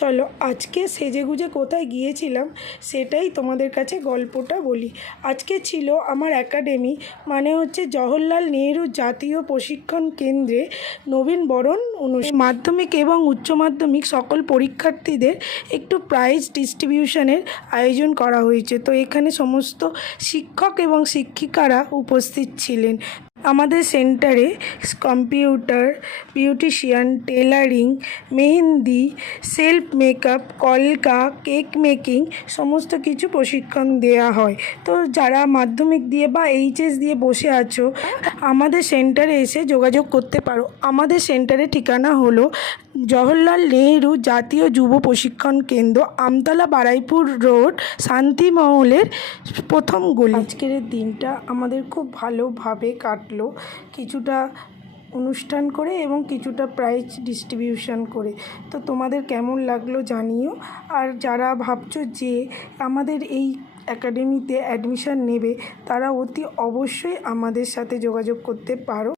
চলো আজকে সেজেগুজে কোথায় গিয়েছিলাম সেটাই তোমাদের কাছে গল্পটা বলি। আজকে ছিল আমার একাডেমি মানে হচ্ছে জওহরলাল নেহেরু জাতীয় প্রশিক্ষণ কেন্দ্রে নবীনবরণ অনুষ্ঠান। মাধ্যমিক এবং উচ্চ মাধ্যমিক সকল পরীক্ষার্থীদের একটু প্রাইজ ডিস্ট্রিবিউশনের আয়োজন করা হয়েছে। তো এখানে সমস্ত শিক্ষক এবং শিক্ষিকারা উপস্থিত ছিলেন। আমাদের সেন্টারে computer, beautician, tailoring, mehndi, self makeup, কলকা, কেক মেকিং সমস্ত কিছু প্রশিক্ষণ দেওয়া হয়। তো যারা মাধ্যমিক দিয়ে বা এইচএস দিয়ে বসে আছো আমাদের সেন্টারে এসে যোগাযোগ করতে পারো। আমাদের সেন্টারের ঠিকানা হলো জওহরলাল নেহেরু জাতীয় যুব প্রশিক্ষণ কেন্দ্র, আমতলা, বারুইপুর রোড, শান্তিমহলের প্রথম গলি। আজকের দিনটা আমাদের খুব ভালোভাবে কাটলো, কিছুটা অনুষ্ঠান করে এবং কিছুটা প্রাইজ ডিস্ট্রিবিউশন করে। তো তোমাদের কেমন লাগলো জানিও। আর যারা ভাবছো যে আমাদের এই একাডেমিতে অ্যাডমিশন নেবে তারা অতি অবশ্যই আমাদের সাথে যোগাযোগ করতে পারো।